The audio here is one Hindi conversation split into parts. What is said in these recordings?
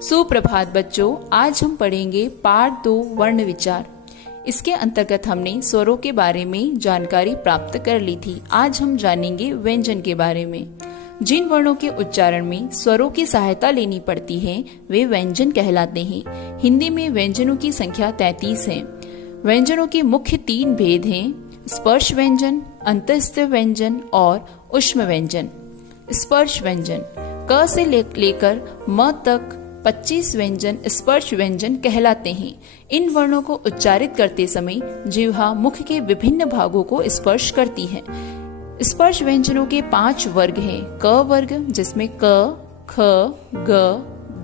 सुप्रभात बच्चों, आज हम पढ़ेंगे पाठ 2 वर्ण विचार। इसके अंतर्गत हमने स्वरों के बारे में जानकारी प्राप्त कर ली थी। आज हम जानेंगे व्यंजन के बारे में। जिन वर्णों के उच्चारण में स्वरों की सहायता लेनी पड़ती है वे व्यंजन कहलाते हैं। हिंदी में व्यंजनों की संख्या 33 है। व्यंजनों के मुख्य 3 भेद हैं: स्पर्श व्यंजन, अंतःस्थ व्यंजन और ऊष्म व्यंजन। स्पर्श व्यंजन क से लेकर म तक 25 व्यंजन स्पर्श व्यंजन कहलाते हैं। इन वर्णों को उच्चारित करते समय जिह्वा मुख के विभिन्न भागों को स्पर्श करती है। स्पर्श व्यंजनों के 5 वर्ग हैं। क वर्ग, जिसमें क, ख, ग,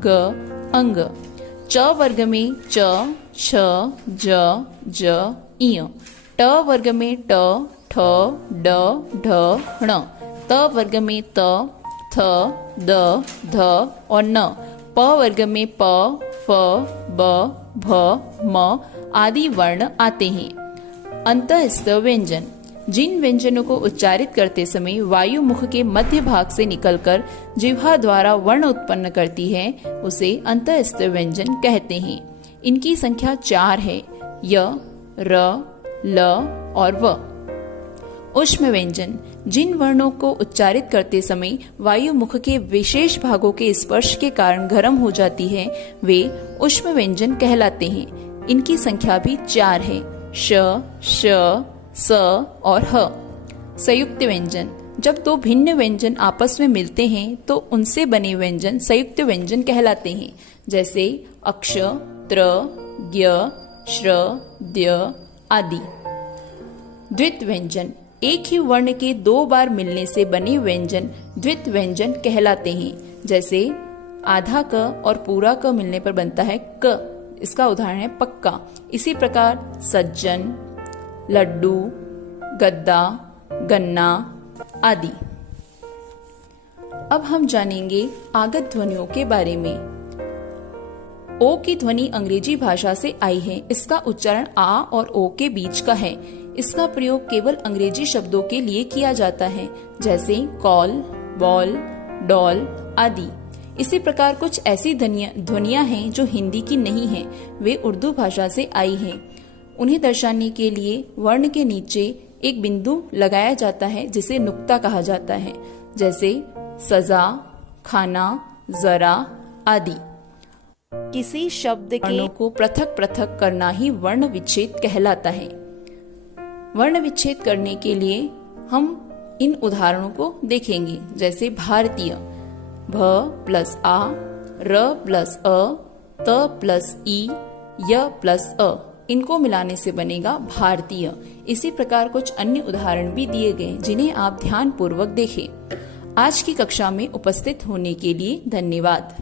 ग, अंग। च वर्ग में च, छ, ज, ज, इय। ट वर्ग में ट, ठ, ड, ढ, ण। त वर्ग में त, थ, द, ध और न। प वर्ग में प, फ, ब, भ, म आदि वर्ण आते हैं। अंतःस्थ व्यंजन जिन व्यंजनों को उच्चारित करते समय वायु मुख के मध्य भाग से निकलकर जिह्वा द्वारा वर्ण उत्पन्न करती है उसे अंतःस्थ व्यंजन कहते हैं। इनकी संख्या 4 है: य, र, ल और व। ऊष्म व्यंजन जिन वर्णों को उच्चारित करते समय वायु मुख के विशेष भागों के स्पर्श के कारण गर्म हो जाती है वे ऊष्म व्यंजन कहलाते हैं। इनकी संख्या भी 4 है: श, श, स और ह। संयुक्त व्यंजन जब 2 भिन्न व्यंजन आपस में मिलते हैं तो उनसे बने व्यंजन संयुक्त व्यंजन कहलाते हैं, जैसे अक्ष, त्र, ज्ञ, श्र, द्य आदि। द्वित व्यंजन एक ही वर्ण के 2 बार मिलने से बने व्यंजन द्वित व्यंजन कहलाते हैं, जैसे आधा क और पूरा क मिलने पर बनता है क। इसका उदाहरण है पक्का। इसी प्रकार सज्जन, लड्डू, गद्दा, गन्ना आदि। अब हम जानेंगे आगत ध्वनियों के बारे में। ओ की ध्वनि अंग्रेजी भाषा से आई है। इसका उच्चारण आ और ओ के बीच का है। इसका प्रयोग केवल अंग्रेजी शब्दों के लिए किया जाता है, जैसे कॉल, बॉल, डॉल आदि। इसी प्रकार कुछ ऐसी ध्वनियां हैं जो हिंदी की नहीं हैं, वे उर्दू भाषा से आई हैं। उन्हें दर्शाने के लिए वर्ण के नीचे एक बिंदु लगाया जाता है जिसे नुक्ता कहा जाता है, जैसे सजा, खाना, जरा आदि। किसी शब्द के वर्णों को पृथक पृथक करना ही वर्ण विच्छेद कहलाता है। वर्ण विच्छेद करने के लिए हम इन उदाहरणों को देखेंगे, जैसे भारतीय भ प्लस आ, र प्लस अ, त प्लस ई, य प्लस अ। इनको मिलाने से बनेगा भारतीय। इसी प्रकार कुछ अन्य उदाहरण भी दिए गए जिन्हें आप ध्यान पूर्वक देखें। आज की कक्षा में उपस्थित होने के लिए धन्यवाद।